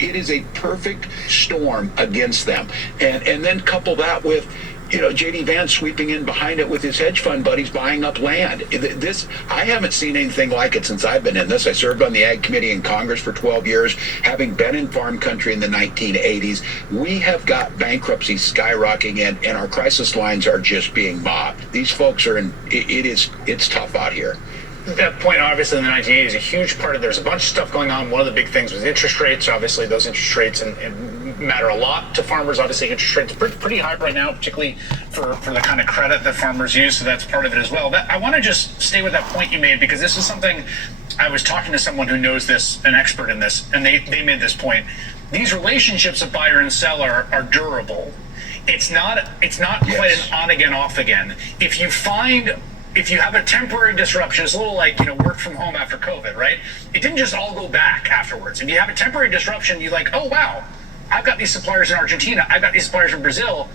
It is a perfect storm against them. And then couple that with, J.D. Vance sweeping in behind it with his hedge fund buddies buying up land. I haven't seen anything like it since I've been in this. I served on the Ag Committee in Congress for 12 years, having been in farm country in the 1980s. We have got bankruptcies skyrocketing, and our crisis lines are just being mobbed. These folks are it's tough out here. That point, obviously, in the 1980s, a huge part of there's a bunch of stuff going on. One of the big things was interest rates. Obviously, those interest rates and matter a lot to farmers. Obviously, interest rates are pretty high right now, particularly for the kind of credit that farmers use. So that's part of it as well. But I want to just stay with that point you made, because this is something I was talking to someone who knows this, an expert in this, and they made this point. These relationships of buyer and seller are durable. It's not quite an on again, off again. If you have a temporary disruption, it's a little like, work from home after COVID, right? It didn't just all go back afterwards. If you have a temporary disruption, you're like, oh, wow, I've got these suppliers in Argentina, I've got these suppliers in Brazil.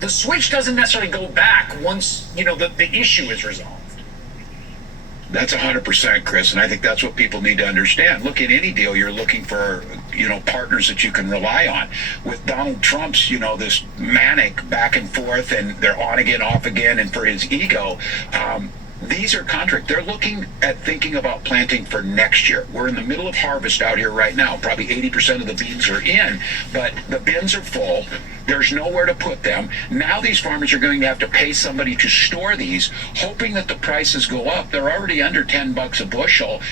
The switch doesn't necessarily go back once, the issue is resolved. That's 100%, Chris, and I think that's what people need to understand. Look, in any deal, you're looking for, partners that you can rely on. With Donald Trump's, this manic back and forth, and they're on again, off again, and for his ego, these are contract. They're looking at thinking about planting for next year. We're in the middle of harvest out here right now. Probably 80% of the beans are in, but the bins are full. There's nowhere to put them. Now these farmers are going to have to pay somebody to store these, hoping that the prices go up. They're already under $10 a bushel.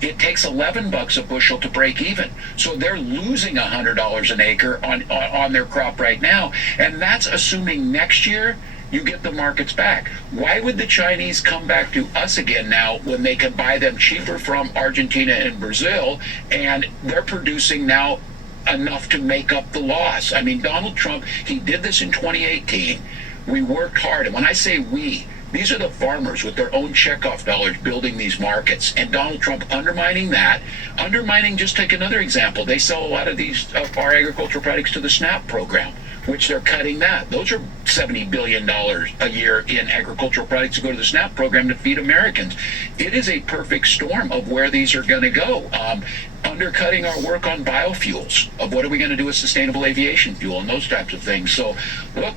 It takes $11 a bushel to break even. So they're losing $100 an acre on their crop right now. And that's assuming next year you get the markets back. Why would the Chinese come back to us again now when they can buy them cheaper from Argentina and Brazil, and they're producing now enough to make up the loss? I mean, Donald Trump, he did this in 2018. We worked hard, and when I say we, these are the farmers with their own checkoff dollars building these markets, and Donald Trump undermining that. Just take another example. They sell a lot of these our agricultural products to the SNAP program, which they're cutting that. Those are $70 billion a year in agricultural products to go to the SNAP program to feed Americans. It is a perfect storm of where these are going to go. Undercutting our work on biofuels, of what are we going to do with sustainable aviation fuel and those types of things. So, look,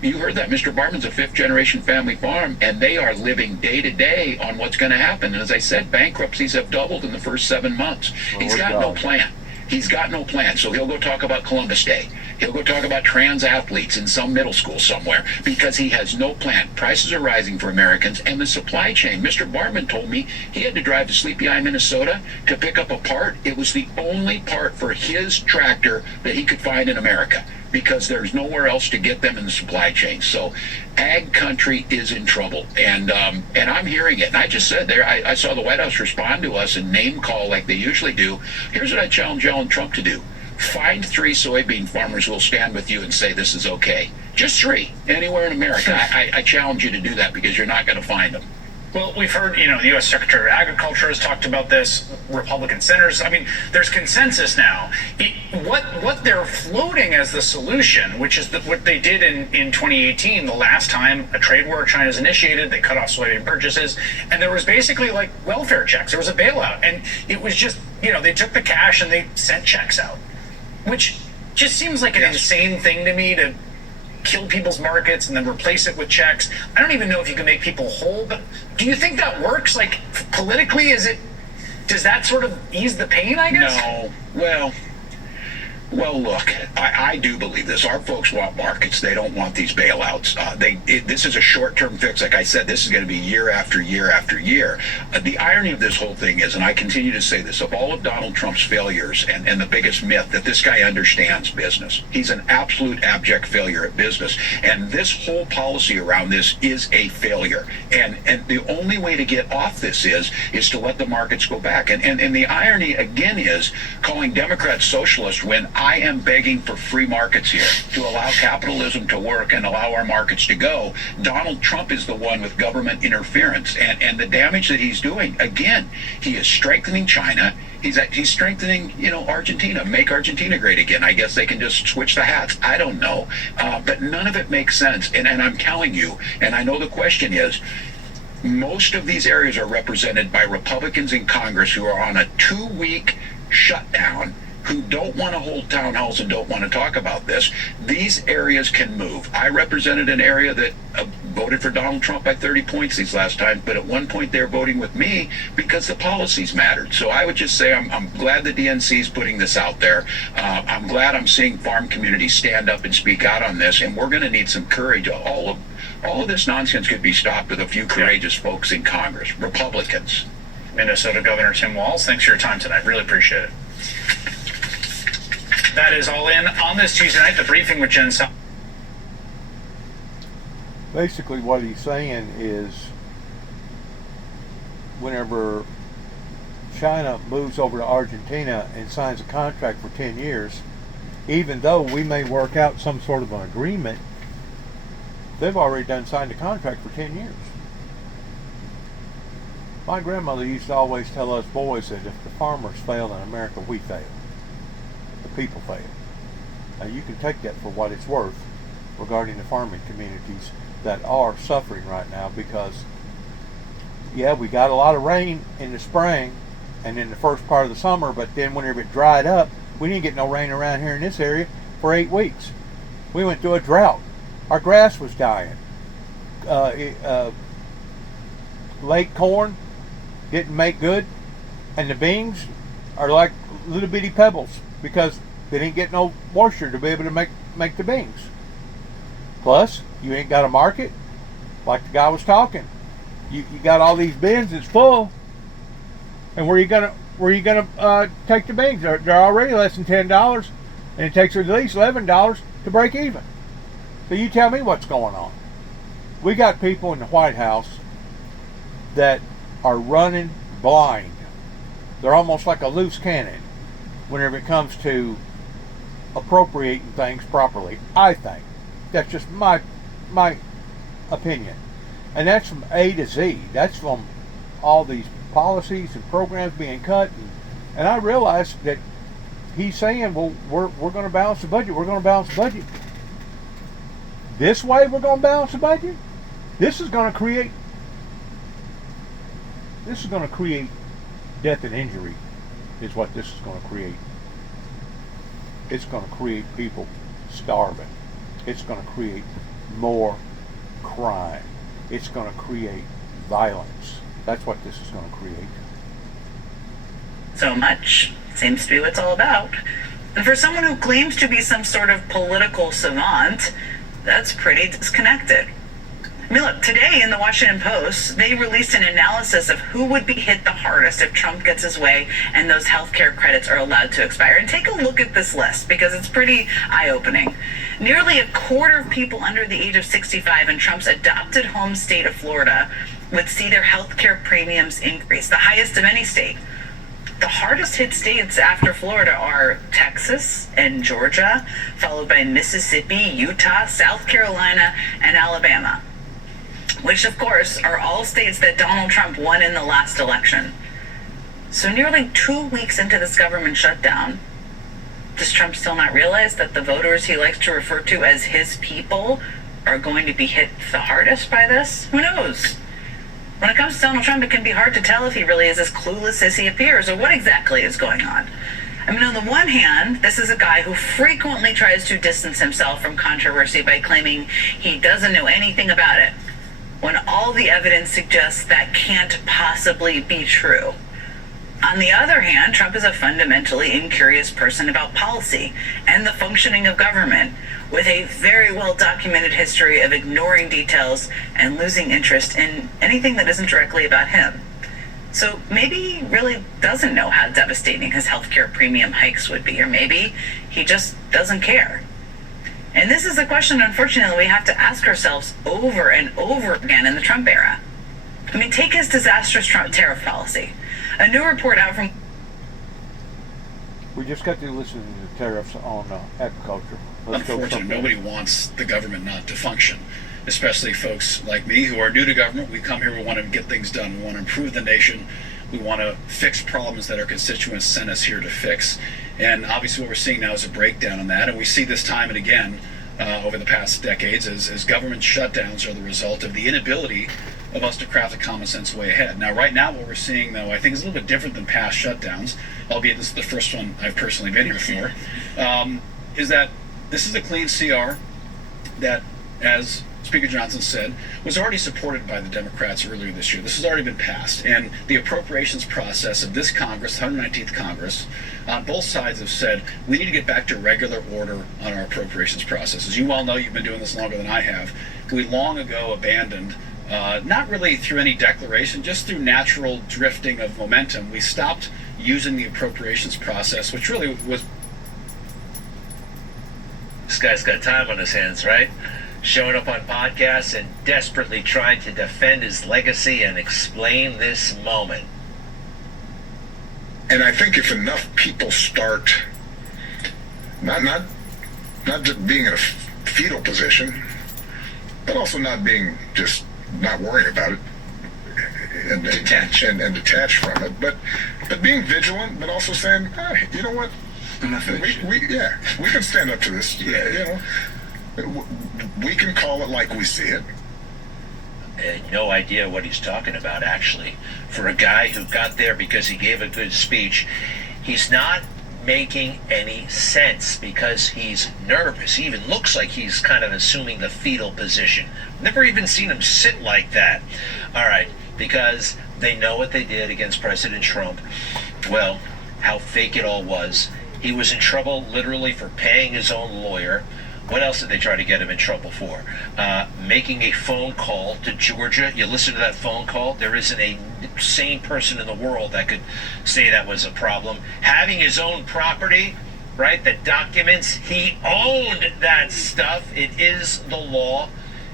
you heard that. Mr. Bartman's a fifth-generation family farm, and they are living day to day on what's going to happen. And as I said, bankruptcies have doubled in the first 7 months. He's got no plan. He's got no plan. So he'll go talk about Columbus Day. He'll go talk about trans athletes in some middle school somewhere, because he has no plan. Prices are rising for Americans, and the supply chain. Mr. Bartman told me he had to drive to Sleepy Eye, Minnesota to pick up a part. It was the only part for his tractor that he could find in America, because there's nowhere else to get them in the supply chain. So ag country is in trouble, and I'm hearing it. And I just said there, I saw the White House respond to us and name call like they usually do. Here's what I challenge Donald Trump to do. Find 3 soybean farmers who will stand with you and say this is okay. Just 3, anywhere in America. I challenge you to do that, because you're not going to find them. Well, we've heard, the U.S. Secretary of Agriculture has talked about this, Republican senators. I mean, there's consensus now. What they're floating as the solution, which is what they did in 2018, the last time a trade war China's initiated, they cut off soybean purchases, and there was basically like welfare checks. There was a bailout, and it was just, they took the cash and they sent checks out, which just seems like an insane thing to me, to kill people's markets and then replace it with checks. I don't even know if you can make people whole, but do you think that works? Like, politically, does that sort of ease the pain, I guess? No. Well, look, I do believe this. Our folks want markets. They don't want these bailouts. This is a short-term fix. Like I said, this is going to be year after year after year. The irony of this whole thing is, and I continue to say this, of all of Donald Trump's failures, and the biggest myth, that this guy understands business. He's an absolute abject failure at business. And this whole policy around this is a failure. And the only way to get off this is to let the markets go back. And the irony, again, is calling Democrats socialist when I am begging for free markets here to allow capitalism to work and allow our markets to go. Donald Trump is the one with government interference, and the damage that he's doing. Again, he is strengthening China. He's strengthening, Argentina, make Argentina great again. I guess they can just switch the hats. I don't know. But none of it makes sense. And I'm telling you, and I know the question is, most of these areas are represented by Republicans in Congress who are on a 2-week shutdown, who don't want to hold town halls and don't want to talk about this. These areas can move. I represented an area that voted for Donald Trump by 30 points these last times, but at one point they're voting with me because the policies mattered. So I would just say I'm glad the DNC is putting this out there. I'm glad I'm seeing farm communities stand up and speak out on this, and we're going to need some courage. All of this nonsense could be stopped with a few courageous folks in Congress, Republicans. Minnesota Governor Tim Walz, thanks for your time tonight. Really appreciate it. That is all in on this Tuesday night, the briefing with Jen Psaki. Basically what he's saying is whenever China moves over to Argentina and signs a contract for 10 years, even though we may work out some sort of an agreement, they've already signed a contract for 10 years. My grandmother used to always tell us boys that if the farmers fail in America, we fail. The people fail. Now you can take that for what it's worth regarding the farming communities that are suffering right now because, yeah, we got a lot of rain in the spring and in the first part of the summer, but then whenever it dried up, we didn't get no rain around here in this area for 8 weeks. We went through a drought. Our grass was dying. Late corn didn't make good, and the beans are like little bitty pebbles because they didn't get no moisture to be able to make the beans. Plus, you ain't got a market, like the guy was talking. You got all these bins that's full, and where you gonna take the beans? They're already less than $10, and it takes at least $11 to break even. So you tell me what's going on. We got people in the White House that are running blind. They're almost like a loose cannon whenever it comes to appropriating things properly, I think. That's just my opinion. And that's from A to Z. That's from all these policies and programs being cut. And I realize that he's saying, well, we're going to balance the budget. We're going to balance the budget. This way we're going to balance the budget? This is going to create death and injury is what this is going to create. It's going to create people starving. It's going to create more crime. It's going to create violence. That's what this is going to create. So much seems to be what it's all about. And for someone who claims to be some sort of political savant, that's pretty disconnected. I mean, look, today in the Washington Post, they released an analysis of who would be hit the hardest if Trump gets his way and those health care credits are allowed to expire. And take a look at this list because it's pretty eye-opening. Nearly a quarter of people under the age of 65 in Trump's adopted home state of Florida would see their health care premiums increase, the highest of any state. The hardest hit states after Florida are Texas and Georgia, followed by Mississippi, Utah, South Carolina, and Alabama, which of course are all states that Donald Trump won in the last election. So nearly 2 weeks into this government shutdown, does Trump still not realize that the voters he likes to refer to as his people are going to be hit the hardest by this? Who knows? When it comes to Donald Trump, it can be hard to tell if he really is as clueless as he appears or what exactly is going on. I mean, on the one hand, this is a guy who frequently tries to distance himself from controversy by claiming he doesn't know anything about it, when all the evidence suggests that can't possibly be true. On the other hand, Trump is a fundamentally incurious person about policy and the functioning of government, with a very well-documented history of ignoring details and losing interest in anything that isn't directly about him. So maybe he really doesn't know how devastating his healthcare premium hikes would be, or maybe he just doesn't care. And this is a question, unfortunately, we have to ask ourselves over and over again in the Trump era. I mean, take his disastrous Trump tariff policy. A new report out from... We just got to listen to the tariffs on agriculture. Unfortunately, nobody wants the government not to function, especially folks like me who are new to government. We come here, we want to get things done. We want to improve the nation. We want to fix problems that our constituents sent us here to fix. And obviously what we're seeing now is a breakdown in that. And we see this time and again over the past decades as government shutdowns are the result of the inability of us to craft a common sense way ahead. Now, right now, what we're seeing, though, I think is a little bit different than past shutdowns, albeit this is the first one I've personally been here for, is that this is a clean CR that, as Speaker Johnson said, was already supported by the Democrats earlier this year. This has already been passed. And the appropriations process of this Congress, 119th Congress, on both sides have said we need to get back to regular order on our appropriations process. As you all know, you've been doing this longer than I have. We long ago abandoned, not really through any declaration, just through natural drifting of momentum, we stopped using the appropriations process, which really was... This guy's got time on his hands, right? Showing up on podcasts and desperately trying to defend his legacy and explain this moment. And I think if enough people start not just being in a fetal position, but also not being just not worrying about it and detached from it, but being vigilant, but also saying, hey, you know what? We can stand up to this. You know, we can call it like we see it. No idea what he's talking about, actually. For a guy who got there because he gave a good speech, he's not making any sense because he's nervous. He even looks like he's kind of assuming the fetal position. Never even seen him sit like that. All right, because they know what they did against President Trump. Well, how fake it all was. He was in trouble literally for paying his own lawyer. What else did they try to get him in trouble for? Making a phone call to Georgia. You listen to that phone call, there isn't a sane person in the world that could say that was a problem. Having his own property, right, the documents, he owned that stuff. It is the law.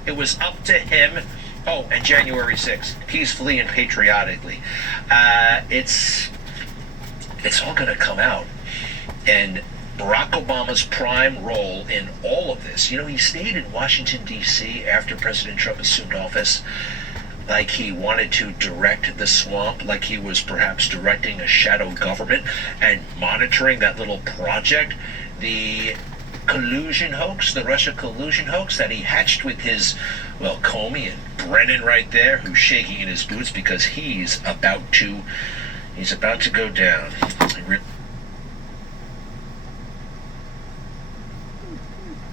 It was up to him. Oh, and January 6th, peacefully and patriotically. It's all going to come out. And Barack Obama's prime role in all of this, you know, he stayed in Washington, D.C. after President Trump assumed office like he wanted to direct the swamp, like he was perhaps directing a shadow government and monitoring that little project, the collusion hoax, the Russia collusion hoax that he hatched with his, well, Comey and Brennan right there, who's shaking in his boots because he's about to go down.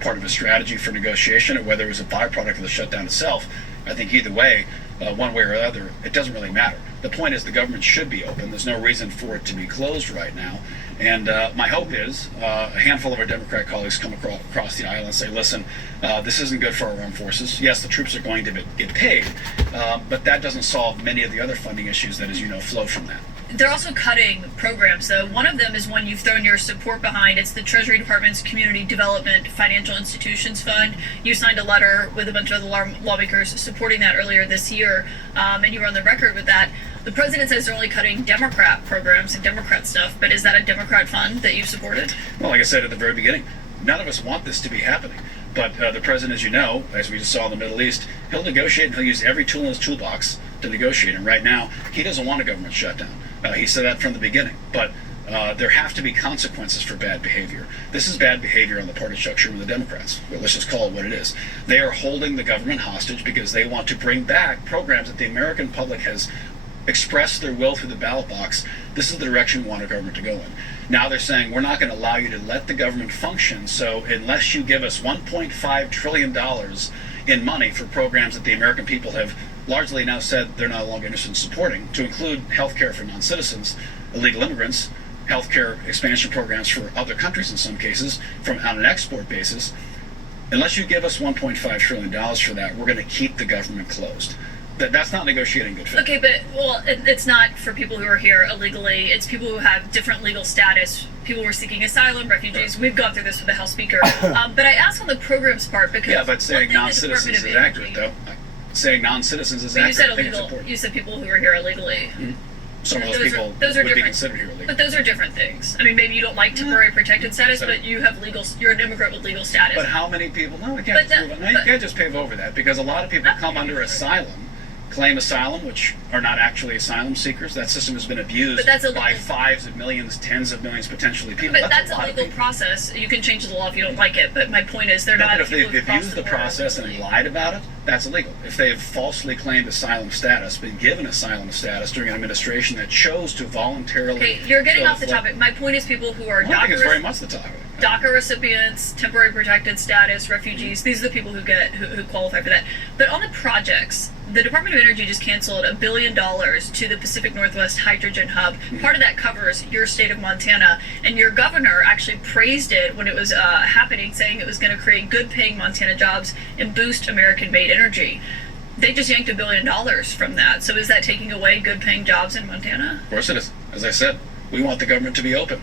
Part of a strategy for negotiation, or whether it was a byproduct of the shutdown itself. I think either way, one way or the other, it doesn't really matter. The point is the government should be open. There's no reason for it to be closed right now. And my hope is a handful of our Democrat colleagues come across the aisle and say, listen, this isn't good for our armed forces. Yes, the troops are going to get paid, but that doesn't solve many of the other funding issues that, as you know, flow from that. They're also cutting programs, though. One of them is one you've thrown your support behind. It's the Treasury Department's Community Development Financial Institutions Fund. You signed a letter with a bunch of other lawmakers supporting that earlier this year, and you were on the record with that. The president says they're only cutting Democrat programs and Democrat stuff, but is that a Democrat fund that you've supported? Well, like I said at the very beginning, none of us want this to be happening. But the president, as you know, as we just saw in the Middle East, he'll negotiate and he'll use every tool in his toolbox to negotiate. And right now, he doesn't want a government shutdown. He said that from the beginning. But there have to be consequences for bad behavior. This is bad behavior on the part of Chuck Schumer and the Democrats. But let's just call it what it is. They are holding the government hostage because they want to bring back programs that the American public has expressed their will through the ballot box. This is the direction we want our government to go in. Now they're saying we're not going to allow you to let the government function, so unless you give us $1.5 trillion in money for programs that the American people have largely now said they're no longer interested in supporting, to include health care for non-citizens, illegal immigrants, health care expansion programs for other countries in some cases, on an export basis, unless you give us $1.5 trillion for that, we're going to keep the government closed. That's not negotiating good faith. Okay, but, well, it's not for people who are here illegally. It's people who have different legal status, people who are seeking asylum, refugees. We've gone through this with the House Speaker. But I asked on the programs part because... Yeah, but saying non-citizens is accurate, though. Saying non-citizens is accurate. You said illegal. You said people who are here illegally. Mm-hmm. Some of those people would be considered here illegal. But those are different things. I mean, maybe you don't like temporary protected status, but you have you're an immigrant with legal status. But how many people... No, we can't, you can't just pave over that, because a lot of people come under asylum claim asylum, which are not actually asylum seekers. That system has been abused But that's by illegal. 5s of millions, 10s of millions, potentially people. But that's a a lot of legal people. process. You can change the law if you don't like it. But my point is, they're No, not. but if people they've who cross abused the border process and illegally. lied about it, that's illegal. If they've falsely claimed asylum status, been given asylum status during an administration that chose to voluntarily. Okay, you're getting fill off the flood- topic. My point is, people who are I think it's DACA very much the topic. DACA recipients, temporary protected status, refugees. These are the people who qualify for that. But on the projects, the Department of Energy just canceled $1 billion to the Pacific Northwest Hydrogen Hub. Part of that covers your state of Montana, and your governor actually praised it when it was happening, saying it was going to create good-paying Montana jobs and boost American-made energy. They just yanked $1 billion from that. So is that taking away good-paying jobs in Montana? Of course it is. As I said, we want the government to be open.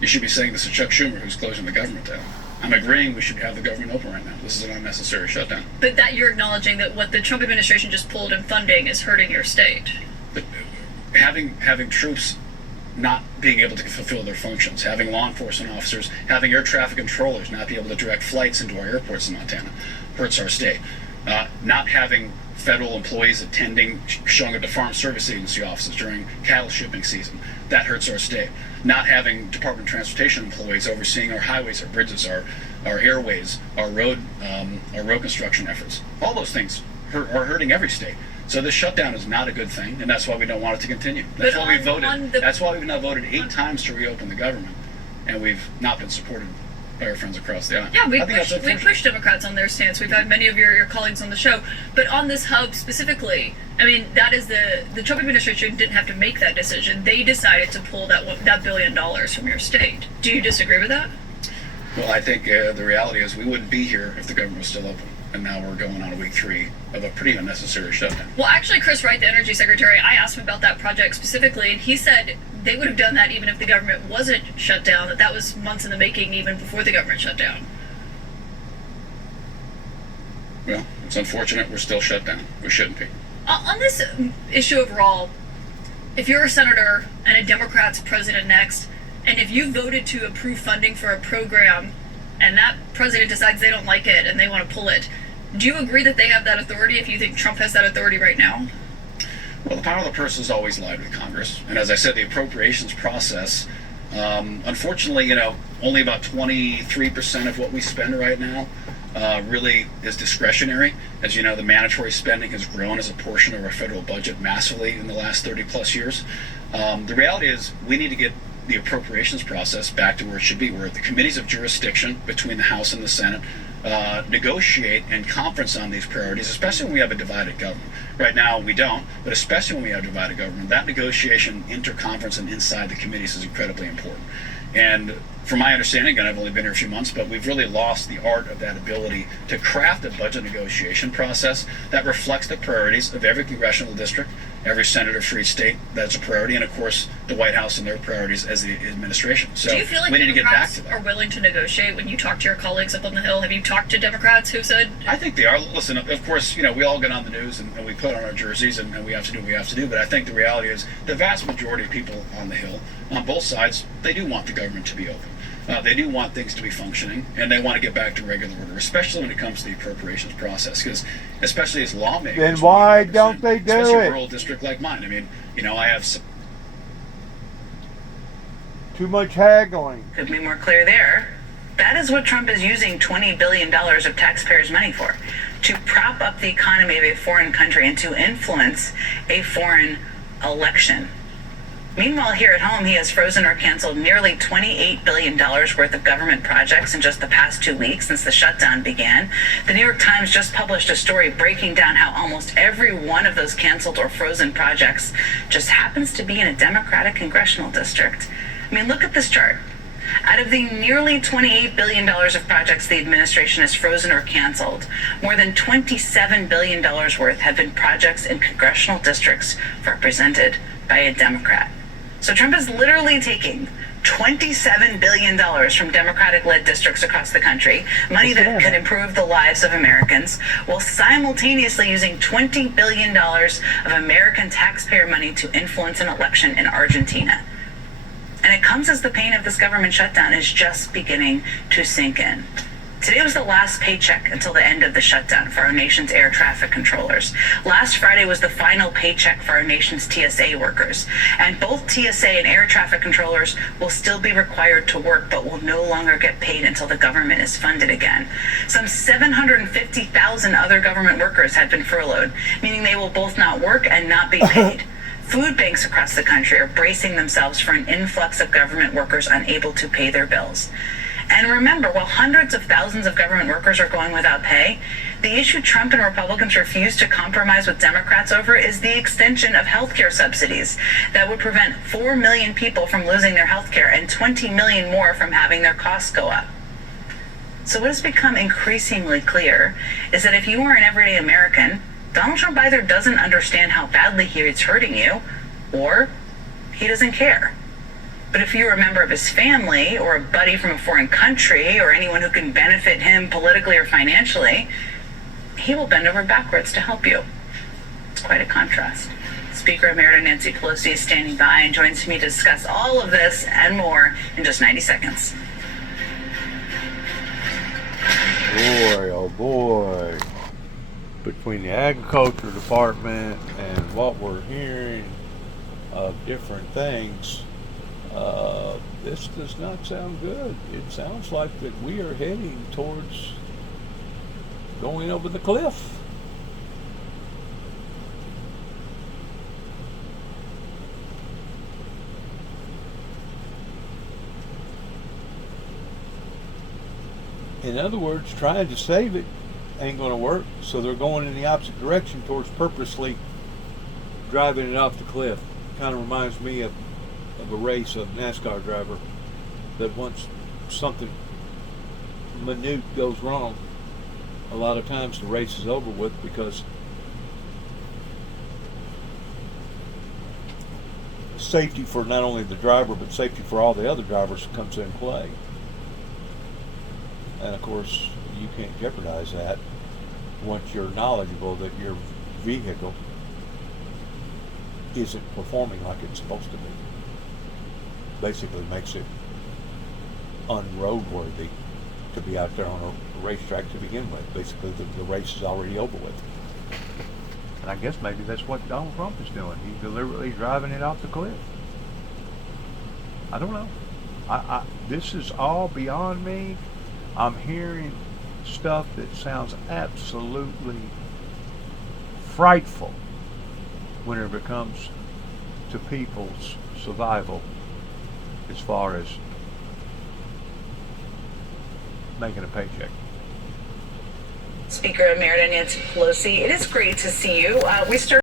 You should be saying this to Chuck Schumer, who's closing the government down. I'm agreeing we should have the government open right now. This is an unnecessary shutdown. But that you're acknowledging that what the Trump administration just pulled in funding is hurting your state. But having troops not being able to fulfill their functions, having law enforcement officers, having air traffic controllers not be able to direct flights into our airports in Montana hurts our state. Not having federal employees attending, showing up to Farm Service Agency offices during cattle shipping season, that hurts our state. Not having Department of Transportation employees overseeing our highways, our bridges, our airways, our road construction efforts. All those things are hurting every state. So this shutdown is not a good thing, and that's why we don't want it to continue. That's But why we on voted. the- That's why we've now voted 8 times to reopen the government, and we've not been supported by our friends across the aisle. Yeah, we I think that's pushed unfortunate. Democrats on their stance. We've had many of your colleagues on the show. But on this hub specifically, I mean, that is the Trump administration didn't have to make that decision. They decided to pull that $1 billion from your state. Do you disagree with that? Well, I think the reality is we wouldn't be here if the government was still open. And now we're going on week 3 of a pretty unnecessary shutdown. Well, actually, Chris Wright, the energy secretary, I asked him about that project specifically, and he said they would have done that even if the government wasn't shut down, that was months in the making even before the government shut down. Well, it's unfortunate we're still shut down. We shouldn't be. On this issue overall, if you're a senator and a Democrat's president next, and if you voted to approve funding for a program and that president decides they don't like it and they want to pull it, do you agree that they have that authority if you think Trump has that authority right now? Well, the power of the purse has always lied with Congress. And as I said, the appropriations process, unfortunately, only about 23% of what we spend right now really is discretionary. As you know, the mandatory spending has grown as a portion of our federal budget massively in the last 30 plus years. The reality is we need to get the appropriations process back to where it should be, where the committees of jurisdiction between the House and the Senate negotiate and conference on these priorities, especially when we have a divided government. Right now we don't, but especially when we have divided government, that negotiation, interconference, and inside the committees is incredibly important. And from my understanding, and I've only been here a few months, but we've really lost the art of that ability to craft a budget negotiation process that reflects the priorities of every congressional district, every senator for each state. That's a priority, and of course the White House and their priorities as the administration. So Do you feel like we need to get back Democrats to that. are willing to negotiate when you talk to your colleagues up on the Hill? Have you talked to Democrats who said, I think they are. Listen, of course, we all get on the news and we put on our jerseys and we have to do what we have to do. But I think the reality is the vast majority of people on the Hill, on both sides, they do want the government to be open. They do want things to be functioning, and they want to get back to regular order, especially when it comes to the appropriations process. Because, especially as lawmakers, Then why don't they do especially it? a rural district like mine. I mean, I have. Too much haggling. Could be more clear there. That is what Trump is using $20 billion of taxpayers' money for, to prop up the economy of a foreign country and to influence a foreign election. Meanwhile, here at home, he has frozen or canceled nearly $28 billion worth of government projects in just the past 2 weeks since the shutdown began. The New York Times just published a story breaking down how almost every one of those canceled or frozen projects just happens to be in a Democratic congressional district. I mean, look at this chart. Out of the nearly $28 billion of projects the administration has frozen or canceled, more than $27 billion worth have been projects in congressional districts represented by a Democrat. So Trump is literally taking $27 billion from Democratic-led districts across the country, money that could improve the lives of Americans, while simultaneously using $20 billion of American taxpayer money to influence an election in Argentina. And it comes as the pain of this government shutdown is just beginning to sink in. Today was the last paycheck until the end of the shutdown for our nation's air traffic controllers. Last Friday was the final paycheck for our nation's TSA workers. And both TSA and air traffic controllers will still be required to work, but will no longer get paid until the government is funded again. Some 750,000 other government workers have been furloughed, meaning they will both not work and not be paid. Food banks across the country are bracing themselves for an influx of government workers unable to pay their bills. And remember, while hundreds of thousands of government workers are going without pay, the issue Trump and Republicans refuse to compromise with Democrats over is the extension of healthcare subsidies that would prevent 4 million people from losing their healthcare and 20 million more from having their costs go up. So what has become increasingly clear is that if you are an everyday American, Donald Trump either doesn't understand how badly he is hurting you, or he doesn't care. But if you're a member of his family, or a buddy from a foreign country, or anyone who can benefit him politically or financially, he will bend over backwards to help you. It's quite a contrast. Speaker Emerita Nancy Pelosi is standing by and joins me to discuss all of this and more in just 90 seconds. Boy, oh boy. Between the agriculture department and what we're hearing of different things, this does not sound good. It sounds like that we are heading towards going over the cliff. In other words, trying to save it ain't going to work, so they're going in the opposite direction towards purposely driving it off the cliff. Kind of reminds me of a race of NASCAR driver that once something minute goes wrong, a lot of times the race is over with because safety for not only the driver but safety for all the other drivers comes in play. And of course, you can't jeopardize that once you're knowledgeable that your vehicle isn't performing like it's supposed to be. Basically makes it unroadworthy to be out there on a racetrack to begin with. Basically, the race is already over with. And I guess maybe that's what Donald Trump is doing. He's deliberately driving it off the cliff. I don't know. This is all beyond me. I'm hearing stuff that sounds absolutely frightful whenever it comes to people's survival as far as making a paycheck. Speaker Emerita Nancy Pelosi, it is great to see you. We started